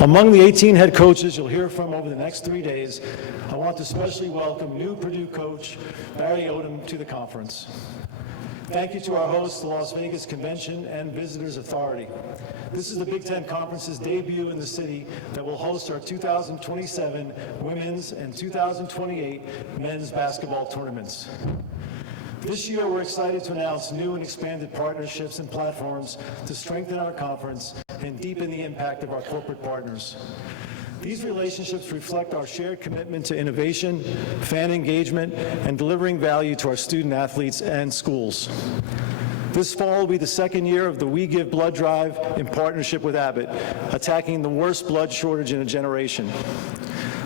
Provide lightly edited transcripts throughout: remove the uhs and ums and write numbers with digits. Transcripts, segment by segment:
Among the 18 head coaches you'll hear from over the next 3 days, I want to especially welcome new Purdue coach Barry Odom to the conference. Thank you to our host, the Las Vegas Convention and Visitors Authority. This is the Big Ten Conference's debut in the city that will host our 2027 women's and 2028 men's basketball tournaments. This year, we're excited to announce new and expanded partnerships and platforms to strengthen our conference and deepen the impact of our corporate partners. These relationships reflect our shared commitment to innovation, fan engagement, and delivering value to our student athletes and schools. This fall will be the second year of the We Give Blood Drive in partnership with Abbott, attacking the worst blood shortage in a generation.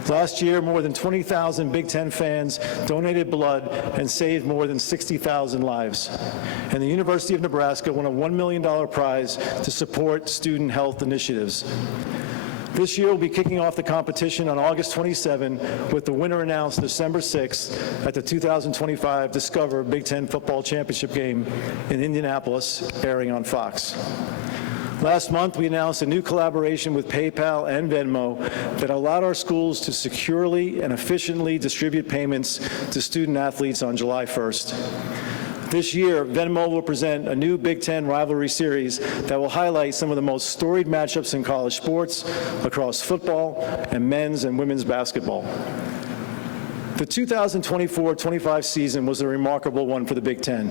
Last year, more than 20,000 Big Ten fans donated blood and saved more than 60,000 lives. And the University of Nebraska won a $1 million prize to support student health initiatives. This year, we'll be kicking off the competition on August 27, with the winner announced December 6th at the 2025 Discover Big Ten Football Championship game in Indianapolis, airing on Fox. Last month, we announced a new collaboration with PayPal and Venmo that allowed our schools to securely and efficiently distribute payments to student athletes on July 1st. This year, Venmo will present a new Big Ten rivalry series that will highlight some of the most storied matchups in college sports across football and men's and women's basketball. The 2024-25 season was a remarkable one for the Big Ten,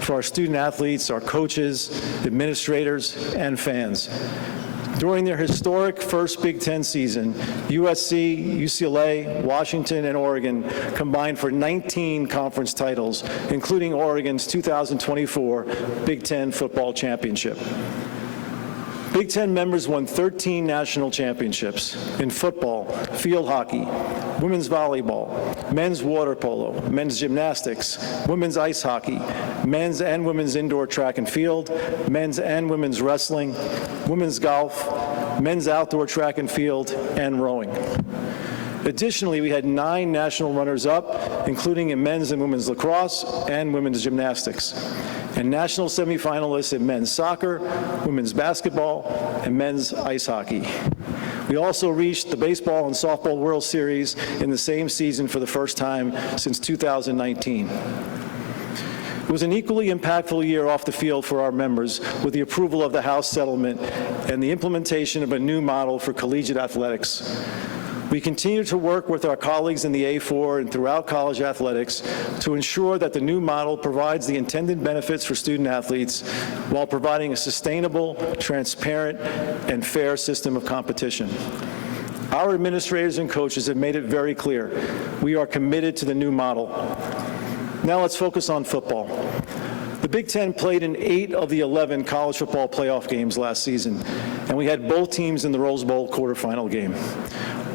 for our student athletes, our coaches, administrators, and fans. During their historic first Big Ten season, USC, UCLA, Washington, and Oregon combined for 19 conference titles, including Oregon's 2024 Big Ten Football Championship. Big Ten members won 13 national championships in football, field hockey, women's volleyball, men's water polo, men's gymnastics, women's ice hockey, men's and women's indoor track and field, men's and women's wrestling, women's golf, men's outdoor track and field, and rowing. Additionally, we had 9 national runners-up, including in men's and women's lacrosse and women's gymnastics, and national semifinalists in men's soccer, women's basketball, and men's ice hockey. We also reached the Baseball and Softball World Series in the same season for the first time since 2019. It was an equally impactful year off the field for our members with the approval of the House settlement and the implementation of a new model for collegiate athletics. We continue to work with our colleagues in the A4 and throughout college athletics to ensure that the new model provides the intended benefits for student athletes while providing a sustainable, transparent, and fair system of competition. Our administrators and coaches have made it very clear. We are committed to the new model. Now let's focus on football. The Big Ten played in 8 of the 11 college football playoff games last season, and we had both teams in the Rose Bowl quarterfinal game.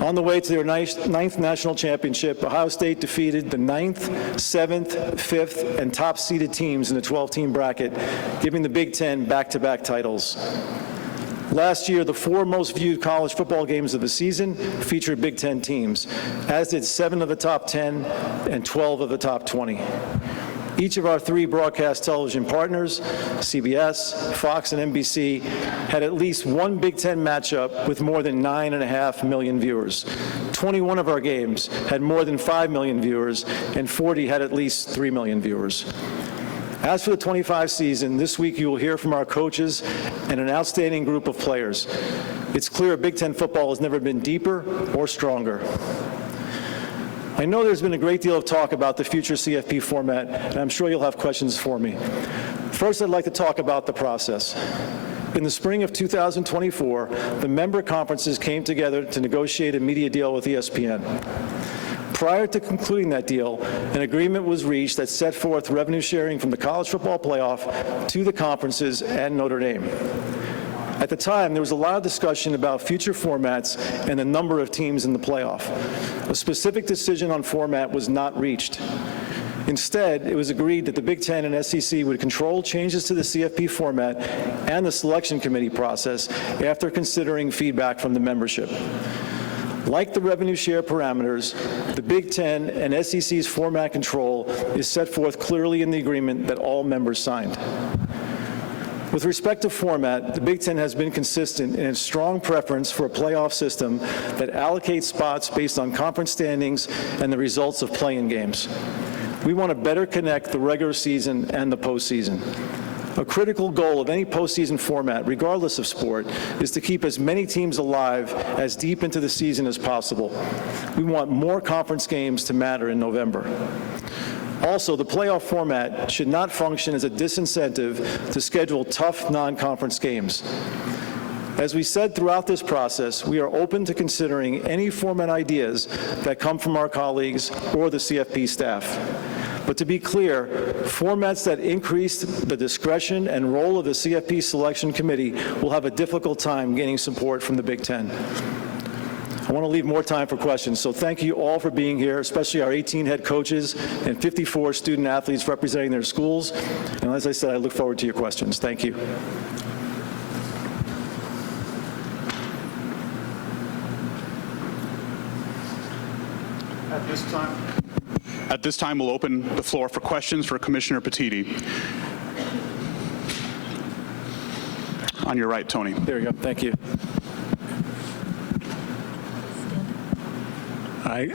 On the way to their 9th national championship, Ohio State defeated the 9th, 7th, 5th, and top-seeded teams in the 12-team bracket, giving the Big Ten back-to-back titles. Last year, the 4 most viewed college football games of the season featured Big Ten teams, as did 7 of the top 10 and 12 of the top 20. Each of our 3 broadcast television partners, CBS, Fox, and NBC, had at least one Big Ten matchup with more than 9.5 million viewers. 21 of our games had more than 5 million viewers, and 40 had at least 3 million viewers. As for the 25 season, this week you will hear from our coaches and an outstanding group of players. It's clear Big Ten football has never been deeper or stronger. I know there's been a great deal of talk about the future CFP format, and I'm sure you'll have questions for me. First, I'd like to talk about the process. In the spring of 2024, the member conferences came together to negotiate a media deal with ESPN. Prior to concluding that deal, an agreement was reached that set forth revenue sharing from the college football playoff to the conferences and Notre Dame. At the time, there was a lot of discussion about future formats and the number of teams in the playoff. A specific decision on format was not reached. Instead, it was agreed that the Big Ten and SEC would control changes to the CFP format and the selection committee process after considering feedback from the membership. Like the revenue share parameters, the Big Ten and SEC's format control is set forth clearly in the agreement that all members signed. With respect to format, the Big Ten has been consistent in its strong preference for a playoff system that allocates spots based on conference standings and the results of play-in games. We want to better connect the regular season and the postseason. A critical goal of any postseason format, regardless of sport, is to keep as many teams alive as deep into the season as possible. We want more conference games to matter in November. Also, the playoff format should not function as a disincentive to schedule tough non-conference games. As we said throughout this process, we are open to considering any format ideas that come from our colleagues or the CFP staff. But to be clear, formats that increase the discretion and role of the CFP selection committee will have a difficult time gaining support from the Big Ten. I want to leave more time for questions, so thank you all for being here, especially our 18 head coaches and 54 student athletes representing their schools. And as I said, I look forward to your questions. Thank you. At this time, we'll open the floor for questions for Commissioner Petitti. On your right, Tony. There you go. Thank you. Hi,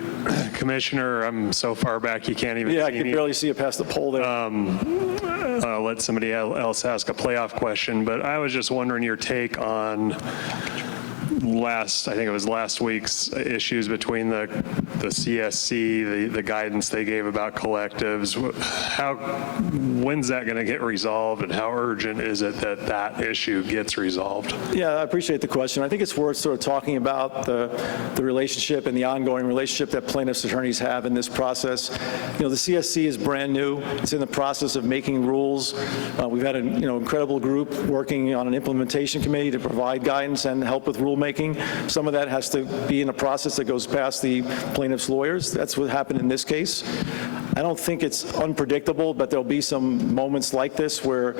Commissioner. I'm so far back you can't even see me. Yeah, I can barely see it past the pole there. I'll let somebody else ask a playoff question, but I was just wondering your take on I think it was last week's issues between the CSC, the guidance they gave about collectives. When's that going to get resolved, and how urgent is it that that issue gets resolved? Yeah, I appreciate the question. I think it's worth sort of talking about the relationship and the ongoing relationship that plaintiffs' attorneys have in this process. You know, the CSC is brand new. It's in the process of making rules. We've had an incredible group working on an implementation committee to provide guidance and help with rulemaking. Some of that has to be in a process that goes past the plaintiff's lawyers. That's what happened in this case. I don't think it's unpredictable, but there'll be some moments like this where,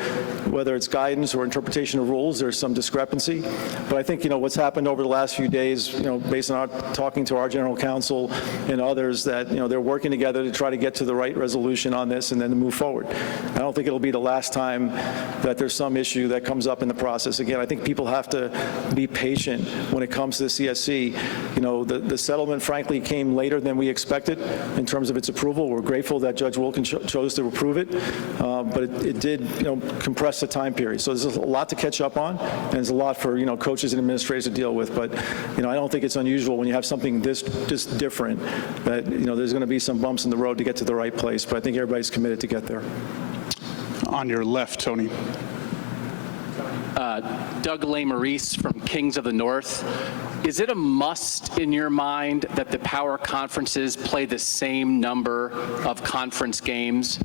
whether it's guidance or interpretation of rules, there's some discrepancy. But I think, what's happened over the last few days, based on talking to our general counsel and others, that, they're working together to try to get to the right resolution on this and then to move forward. I don't think it'll be the last time that there's some issue that comes up in the process. Again, I think people have to be patient when it comes to the CSC. The settlement, frankly, came later than we expected in terms of its approval. We're grateful that Judge Wilkin chose to approve it, but it did, compress the time period. So there's a lot to catch up on, and there's a lot for, coaches and administrators to deal with. But, I don't think it's unusual when you have something this different that, there's going to be some bumps in the road to get to the right place. But I think everybody's committed to get there. On your left, Tony. Doug Maurice from Kings of the North. Is it a must in your mind that the power conferences play the same number of conference games?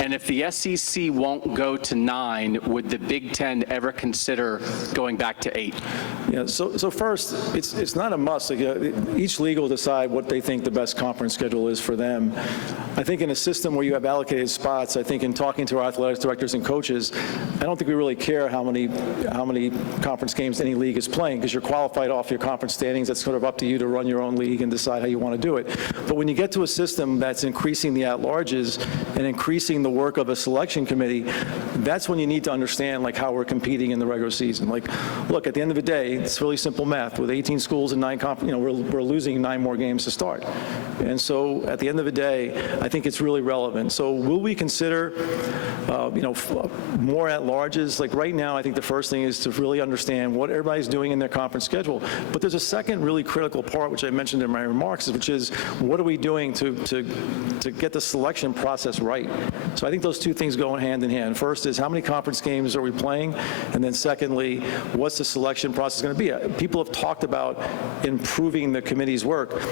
And if the SEC won't go to 9, would the Big Ten ever consider going back to 8? Yeah, so first, it's not a must. Each league will decide what they think the best conference schedule is for them. I think in a system where you have allocated spots, I think in talking to our athletics directors and coaches, I don't think we really care how many conference games any league is playing, because you're qualified off your conference standings. That's sort of up to you to run your own league and decide how you want to do it. But when you get to a system that's increasing the at-larges and increasing the work of a selection committee, that's when you need to understand how we're competing in the regular season. Look, at the end of the day, it's really simple math. With 18 schools and 9 we're losing 9 more games to start. And so at the end of the day, I think it's really relevant. So will we consider, more at-larges? Right now, I think the first thing is to really understand what everybody's doing in their conference schedule. But there's a second really critical part, which I mentioned in my remarks, which is what are we doing to get the selection process right? So I think those two things go hand in hand. First is how many conference games are we playing? And then secondly, what's the selection process going to be? People have talked about improving the committee's work.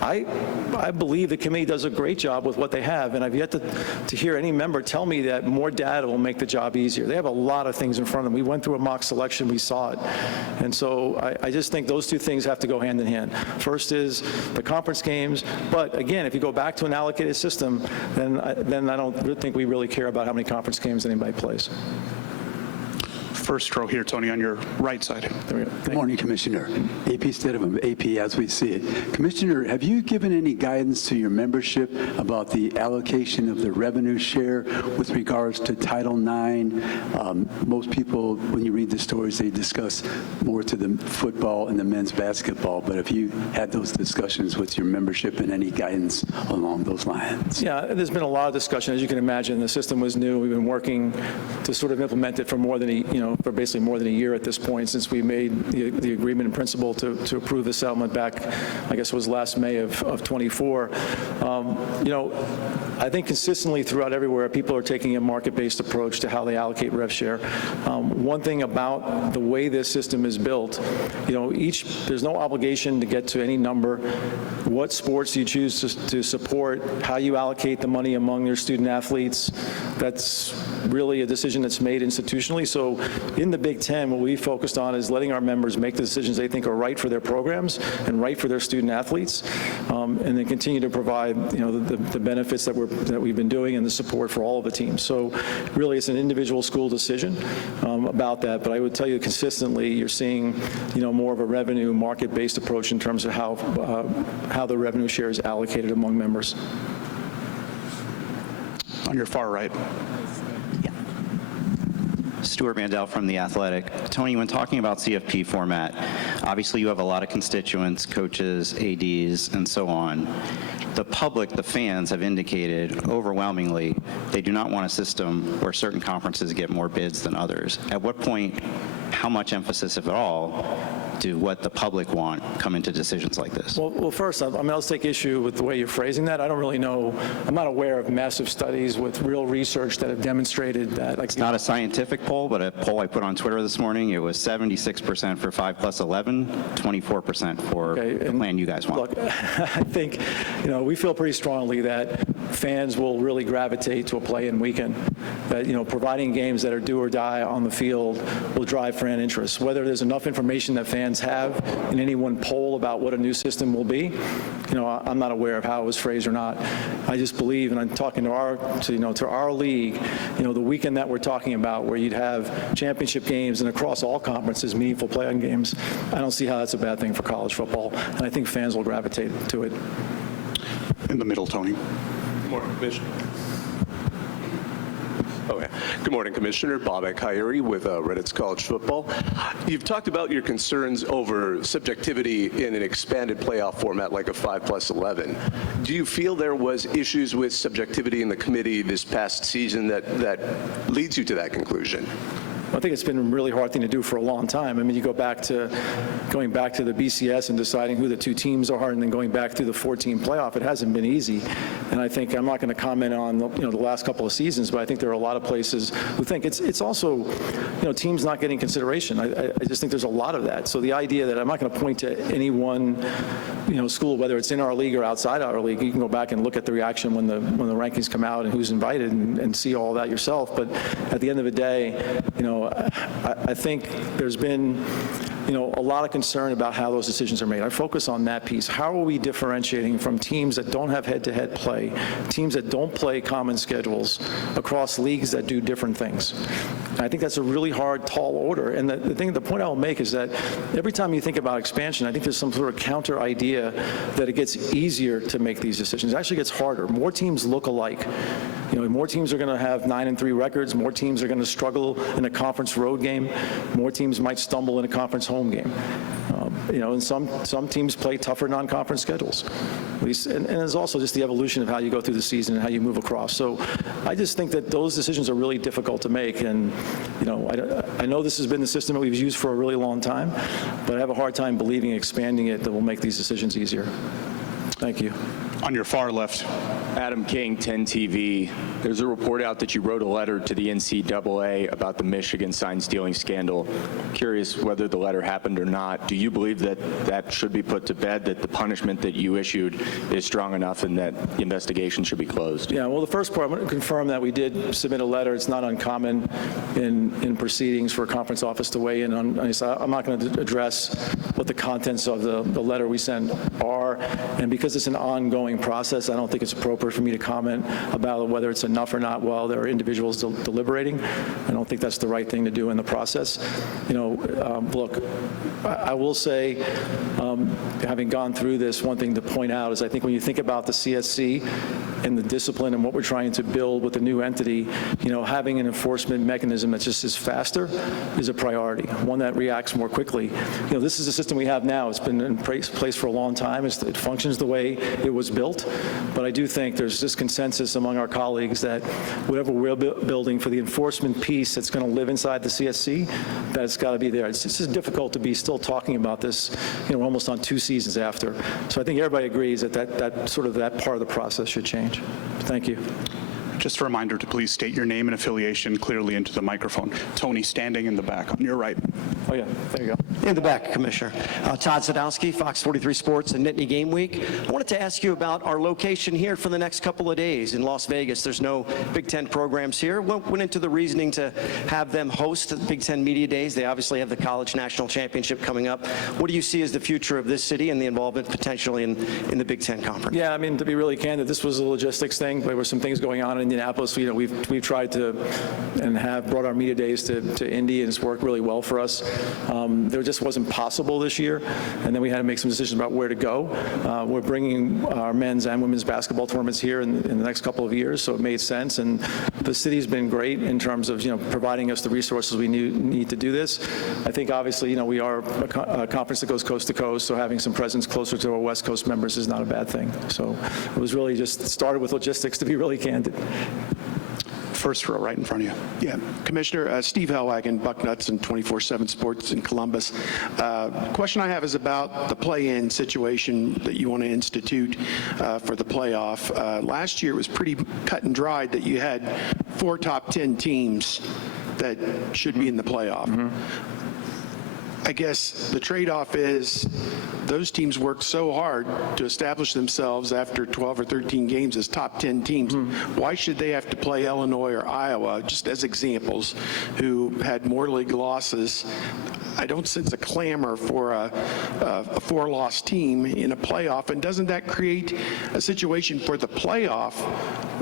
I believe the committee does a great job with what they have, and I've yet to hear any member tell me that more data will make the job easier. They have a lot of things in front of them. We went through a mock selection, we saw it. And so I just think those two things have to go hand in hand. First is the conference games, but again, if you go back to an allocated system, then I don't think we really care about how many conference games anybody plays. First row here, Tony, on your right side. There we go. Good morning, Commissioner. AP Stidham, AP as we see it. Commissioner, have you given any guidance to your membership about the allocation of the revenue share with regards to Title IX? Most people, when you read the stories, they discuss more to the football and the men's basketball, but have you had those discussions with your membership and any guidance along those lines? Yeah, there's been a lot of discussion. As you can imagine, the system was new. We've been working to sort of implement it for more than for basically more than a year at this point, since we made the agreement in principle to approve the settlement back, I guess it was last May of 24. I think consistently throughout everywhere, people are taking a market-based approach to how they allocate rev share. One thing about the way this system is built, there's no obligation to get to any number. What sports you choose to support, how you allocate the money among your student athletes, that's really a decision that's made institutionally. So in the Big Ten, what we focused on is letting our members make the decisions they think are right for their programs and right for their student athletes, and then continue to provide the benefits that we've been doing and the support for all of the teams. So really, it's an individual school decision about that. But I would tell you consistently, you're seeing more of a revenue market-based approach in terms of how the revenue share is allocated among members. On your far right. Stuart Mandel from The Athletic. Tony, when talking about CFP format, obviously you have a lot of constituents, coaches, ADs, and so on. The public, the fans, have indicated overwhelmingly they do not want a system where certain conferences get more bids than others. At what point, how much emphasis, if at all, do what the public want come into decisions like this? Well, first, I'll take issue with the way you're phrasing that. I don't really know. I'm not aware of massive studies with real research that have demonstrated that. It's not a scientific poll, but a poll I put on Twitter this morning, it was 76% for 5+11, 24% for the plan you guys want. Look, I think, we feel pretty strongly that fans will really gravitate to a play-in weekend. That, providing games that are do or die on the field will drive fan interest. Whether there's enough information that fans have in any one poll about what a new system will be, I'm not aware of how it was phrased or not. I just believe, and I'm talking to our league, the weekend that we're talking about, where you'd have championship games and across all conferences meaningful play-in games, I don't see how that's a bad thing for college football, and I think fans will gravitate to it. In the middle, Tony. Good morning, Commissioner. Okay. Good morning, Commissioner. Bob Akayuri with Reddit's College Football. You've talked about your concerns over subjectivity in an expanded playoff format like a 5+11. Do you feel there was issues with subjectivity in the committee this past season that leads you to that conclusion? I think it's been a really hard thing to do for a long time. I mean, you going back to the BCS and deciding who the two teams are, and then going back through the 14 playoff. It hasn't been easy, and I think I'm not going to comment on the last couple of seasons, but I think there are a lot of places who think it's also teams not getting consideration. I just think there's a lot of that. So the idea that I'm not going to point to any one school, whether it's in our league or outside our league, you can go back and look at the reaction when the rankings come out and who's invited and see all that yourself. But at the end of the day, I think there's been, a lot of concern about how those decisions are made. I focus on that piece. How are we differentiating from teams that don't have head-to-head play, teams that don't play common schedules across leagues that do different things? And I think that's a really hard, tall order. And the point I will make is that every time you think about expansion, I think there's some sort of counter idea that it gets easier to make these decisions. It actually gets harder. More teams look alike. More teams are going to have 9-3 records. More teams are going to struggle in a conference road game. More teams might stumble in a conference home game. And some teams play tougher non-conference schedules. At least, and there's also just the evolution of how you go through the season and how you move across. So I just think that those decisions are really difficult to make. And I know this has been the system that we've used for a really long time, but I have a hard time believing expanding it that will make these decisions easier. Thank you. On your far left. Adam King, 10 TV. There's a report out that you wrote a letter to the NCAA about the Michigan sign stealing scandal. Curious whether the letter happened or not. Do you believe that that should be put to bed, that the punishment that you issued is strong enough and that the investigation should be closed? Yeah, well, the first part, I'm going to confirm that we did submit a letter. It's not uncommon in proceedings for a conference office to weigh in on. I'm not going to address what the contents of the letter we sent are, and because because it's an ongoing process, I don't think it's appropriate for me to comment about whether it's enough or not while there are individuals deliberating. I don't think that's the right thing to do in the process. Look, I will say, having gone through this, one thing to point out is I think when you think about the CSC and the discipline and what we're trying to build with the new entity, having an enforcement mechanism that just is faster is a priority, one that reacts more quickly. This is a system we have now. It's been in place for a long time. It functions the way it was built, but I do think there's this consensus among our colleagues that whatever we're building for the enforcement piece that's going to live inside the CSC, that it's got to be there. It's just difficult to be still talking about this, almost on 2 seasons after. So I think everybody agrees that that part of the process should change. Thank you. Just a reminder to please state your name and affiliation clearly into the microphone. Tony, standing in the back on your right. Oh, yeah, there you go. In the back, Commissioner. Todd Sadowski, Fox 43 Sports and Nittany Game Week. I wanted to ask you about our location here for the next couple of days in Las Vegas. There's no Big Ten programs here. What went into the reasoning to have them host the Big Ten Media Days? They obviously have the College National Championship coming up. What do you see as the future of this city and the involvement potentially in the Big Ten Conference? Yeah, I mean, to be really candid, this was a logistics thing. There were some things going on in Indianapolis. We've tried to and have brought our media days to Indy, and it's worked really well for us. There just wasn't possible this year, and then we had to make some decisions about where to go. We're bringing our men's and women's basketball tournaments here in the next couple of years, so it made sense. And the city's been great in terms of providing us the resources we need to do this. I think obviously we are a conference that goes coast to coast, so having some presence closer to our West Coast members is not a bad thing. So it was really just started with logistics, to be really candid. First row right in front of you. Yeah, Commissioner, Steve Hellwagen, Bucknuts and 24/7 Sports in Columbus. Question I have is about the play-in situation that you want to institute for the playoff. Last year it was pretty cut and dried that you had 4 top 10 teams that should be in the playoff. I guess the trade-off is those teams worked so hard to establish themselves after 12 or 13 games as top 10 teams. Why should they have to play Illinois or Iowa, just as examples, who had more league losses? I don't sense a clamor for a 4-loss team in a playoff, and doesn't that create a situation for the playoff,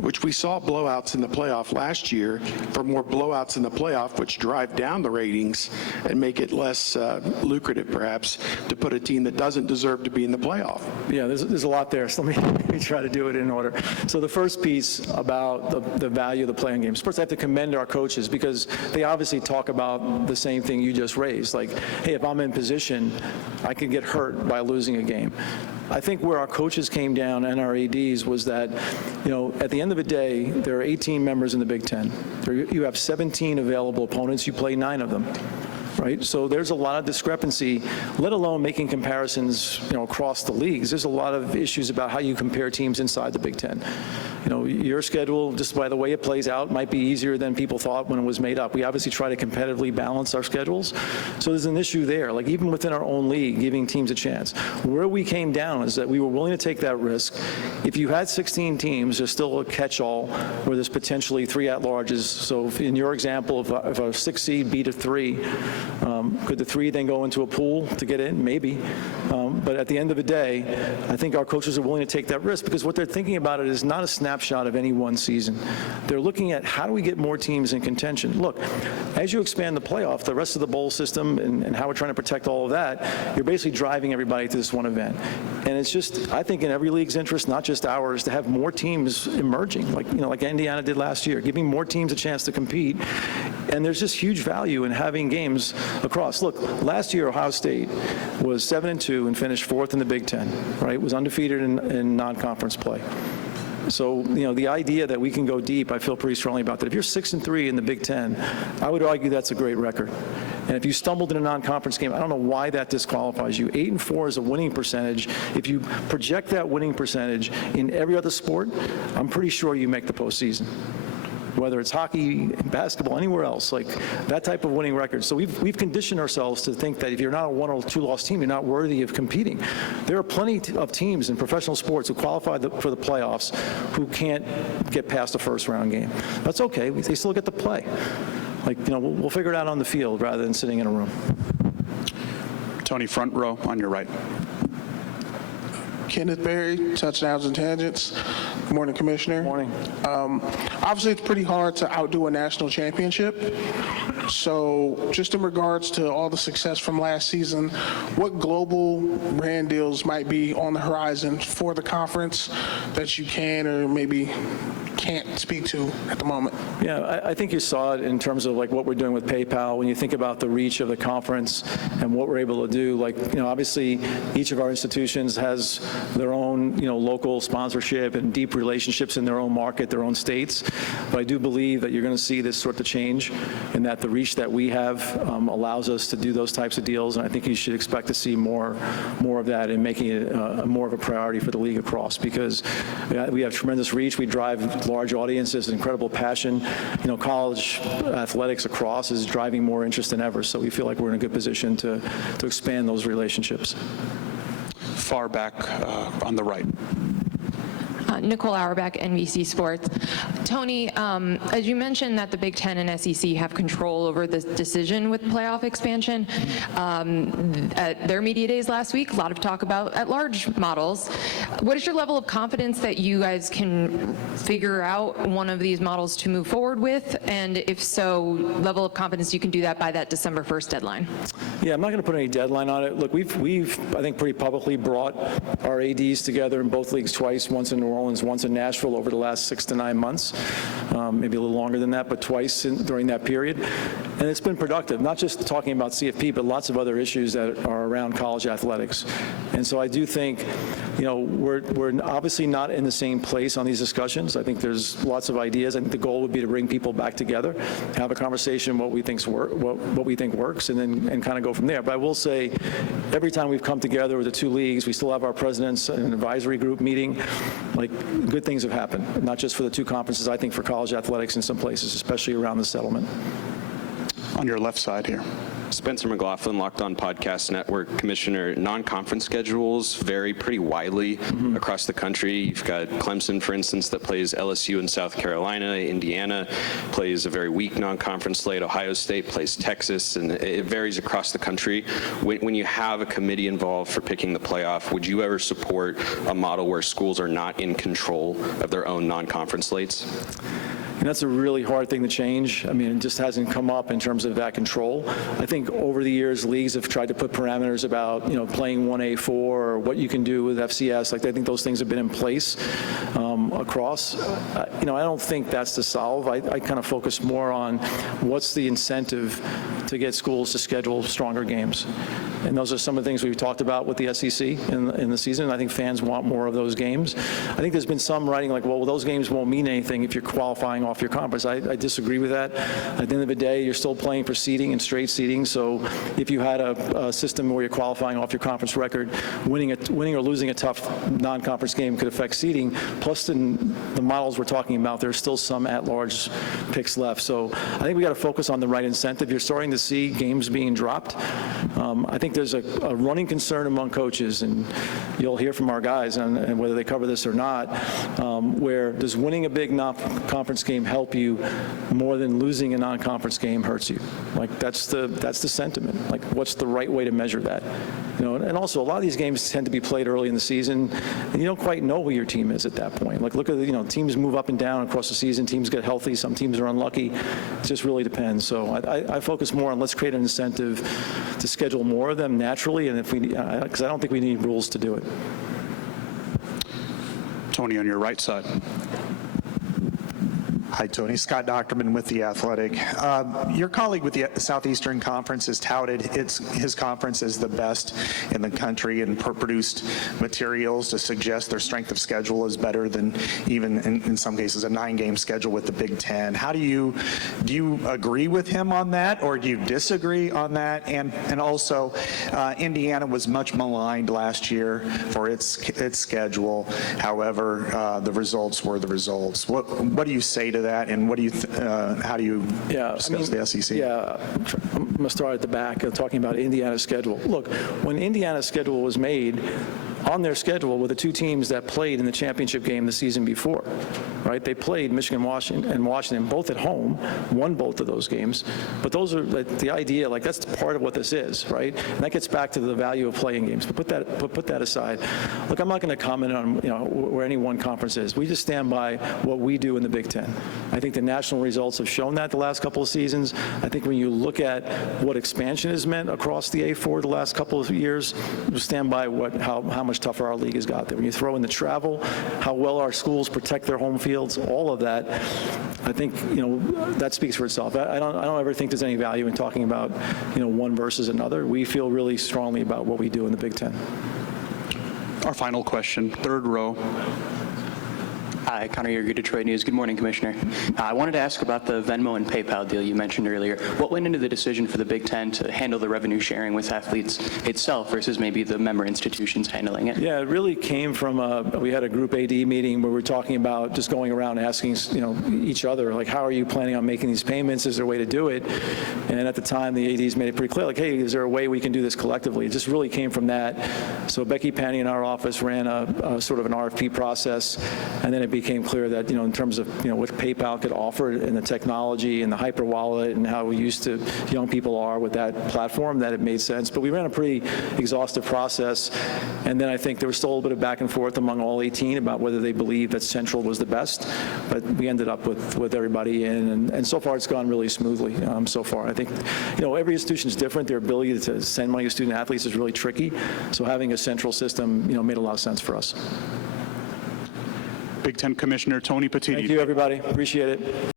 which we saw blowouts in the playoff last year, for more blowouts in the playoff, which drive down the ratings and make it less lucrative, perhaps, to put a team that doesn't deserve to be in the playoff? Yeah, there's a lot there, so let me try to do it in order. So the first piece about the value of the playing game. First, I have to commend our coaches because they obviously talk about the same thing you just raised. Like, hey, if I'm in position, I could get hurt by losing a game. I think where our coaches came down and our ADs was that, at the end of the day, there are 18 members in the Big Ten. You have 17 available opponents. You play 9 of them. Right? So there's a lot of discrepancy, let alone making comparisons, across the leagues. There's a lot of issues about how you compare teams inside the Big Ten. Your schedule, just by the way it plays out, might be easier than people thought when it was made up. We obviously try to competitively balance our schedules. So there's an issue there, like even within our own league, giving teams a chance. Where we came down is that we were willing to take that risk. If you had 16 teams, there's still a catch-all where there's potentially 3 at-larges. So in your example, if a 6 seed beat a 3, could the 3 then go into a pool to get in? Maybe. But at the end of the day, I think our coaches are willing to take that risk because what they're thinking about it is not a snapshot of any one season. They're looking at how do we get more teams in contention. Look, as you expand the playoff, the rest of the bowl system and how we're trying to protect all of that, you're basically driving everybody to this one event. And it's just, I think in every league's interest, not just ours, to have more teams emerging, like Indiana did last year, giving more teams a chance to compete. And there's just huge value in having games across. Look, last year Ohio State was 7-2 and finished 4th in the Big Ten, right? Was undefeated in non-conference play. So, the idea that we can go deep, I feel pretty strongly about that. If you're 6-3 in the Big Ten, I would argue that's a great record. And if you stumbled in a non-conference game, I don't know why that disqualifies you. 8-4 is a winning percentage. If you project that winning percentage in every other sport, I'm pretty sure you make the postseason. Whether it's hockey, basketball, anywhere else, like that type of winning record. So we've conditioned ourselves to think that if you're not a 1 or 2 loss team, you're not worthy of competing. There are plenty of teams in professional sports who qualify for the playoffs who can't get past a first-round game. That's okay. They still get to play. We'll figure it out on the field rather than sitting in a room. Tony, front row on your right. Kenneth Berry, Touchdowns and Tangents. Good morning, Commissioner. Morning. Obviously, it's pretty hard to outdo a national championship. So just in regards to all the success from last season, what global brand deals might be on the horizon for the conference that you can or maybe can't speak to at the moment? Yeah, I think you saw it in terms of like what we're doing with PayPal. When you think about the reach of the conference and what we're able to do, like, obviously each of our institutions has their own, local sponsorship and deep relationships in their own market, their own states. But I do believe that you're going to see this sort of change and that the reach that we have allows us to do those types of deals. And I think you should expect to see more of that and making it more of a priority for the league across, because we have tremendous reach. We drive large audiences, incredible passion. College athletics across is driving more interest than ever. So we feel like we're in a good position to expand those relationships. Far back on the right. Nicole Auerbach, NBC Sports. Tony, as you mentioned that the Big Ten and SEC have control over the decision with playoff expansion, at their media days last week, a lot of talk about at-large models. What is your level of confidence that you guys can figure out one of these models to move forward with? And if so, level of confidence you can do that by that December 1st deadline? Yeah, I'm not going to put any deadline on it. Look, we've I think, pretty publicly brought our ADs together in both leagues twice, once in New Orleans, once in Nashville over the last 6 to 9 months, maybe a little longer than that, but twice during that period. And it's been productive, not just talking about CFP, but lots of other issues that are around college athletics. And so I do think, we're obviously not in the same place on these discussions. I think there's lots of ideas. I think the goal would be to bring people back together, have a conversation what we think works, and then kind of go from there. But I will say, every time we've come together with the two leagues, we still have our presidents and an advisory group meeting. Like, good things have happened, not just for the two conferences, I think for college athletics in some places, especially around the settlement. On your left side here. Spencer McLaughlin, Locked On Podcast Network. Commissioner, non-conference schedules vary pretty widely across the country. You've got Clemson, for instance, that plays LSU in South Carolina. Indiana plays a very weak non-conference slate. Ohio State plays Texas, and it varies across the country. When you have a committee involved for picking the playoff, would you ever support a model where schools are not in control of their own non-conference slates? And that's a really hard thing to change. I mean, it just hasn't come up in terms of that control. I think over the years, leagues have tried to put parameters about, playing 1A4 or what you can do with FCS. Like, I think those things have been in place across. I don't think that's the solve. I kind of focus more on what's the incentive to get schools to schedule stronger games. And those are some of the things we've talked about with the SEC in the season. I think fans want more of those games. I think there's been some writing like, well, those games won't mean anything if you're qualifying off your conference. I disagree with that. At the end of the day, you're still playing for seeding and straight seeding. So if you had a system where you're qualifying off your conference record, winning or losing a tough non-conference game could affect seeding. Plus, in the models we're talking about, there's still some at-large picks left. So I think we got to focus on the right incentive. You're starting to see games being dropped. I think there's a running concern among coaches, and you'll hear from our guys, and whether they cover this or not, where does winning a big non-conference game help you more than losing a non-conference game hurts you? Like, that's the sentiment. Like, what's the right way to measure that? And also, a lot of these games tend to be played early in the season, and you don't quite know who your team is at that point. Like, look at teams move up and down across the season. Teams get healthy. Some teams are unlucky. It just really depends. So I focus more on let's create an incentive to schedule more of them naturally, and because I don't think we need rules to do it. Tony, on your right side. Hi, Tony. Scott Docterman with The Athletic. Your colleague with the Southeastern Conference has touted his conference as the best in the country and produced materials to suggest their strength of schedule is better than even, in some cases, a 9-game schedule with the Big Ten. Do you agree with him on that, or do you disagree on that? And also, Indiana was much maligned last year for its schedule. However, the results were the results. What do you say to that, and what do you, how do you discuss the SEC? Yeah, I'm going to start at the back, talking about Indiana's schedule. Look, when Indiana's schedule was made, on their schedule were the two teams that played in the championship game the season before, right? They played Michigan and Washington both at home, won both of those games. But those are the idea, like that's part of what this is, right? And that gets back to the value of playing games. But put that aside. Look, I'm not going to comment on where any one conference is. We just stand by what we do in the Big Ten. I think the national results have shown that the last couple of seasons. I think when you look at what expansion has meant across the A4 the last couple of years, we stand by how much tougher our league has got there. When you throw in the travel, how well our schools protect their home fields, all of that, I think that speaks for itself. I don't ever think there's any value in talking about one versus another. We feel really strongly about what we do in the Big Ten. Our final question, third row. Hi, Connor Yerger, Detroit News. Good morning, Commissioner. I wanted to ask about the Venmo and PayPal deal you mentioned earlier. What went into the decision for the Big Ten to handle the revenue sharing with athletes itself versus maybe the member institutions handling it? Yeah, it really came from we had a group AD meeting where we were talking about just going around asking each other, like, how are you planning on making these payments? Is there a way to do it? And at the time, the ADs made it pretty clear, like, hey, is there a way we can do this collectively? It just really came from that. So Becky Panny in our office ran a sort of an RFP process, and then it became clear that, in terms of, what PayPal could offer and the technology and the hyper wallet and how used to young people are with that platform, that it made sense. But we ran a pretty exhaustive process, and then I think there was still a little bit of back and forth among all 18 about whether they believed that Central was the best, but we ended up with everybody in, and so far it's gone really smoothly so far. I think, every institution is different. Their ability to send money to student athletes is really tricky, so having a central system, made a lot of sense for us. Big Ten Commissioner Tony Petitti. Thank you, everybody. Appreciate it.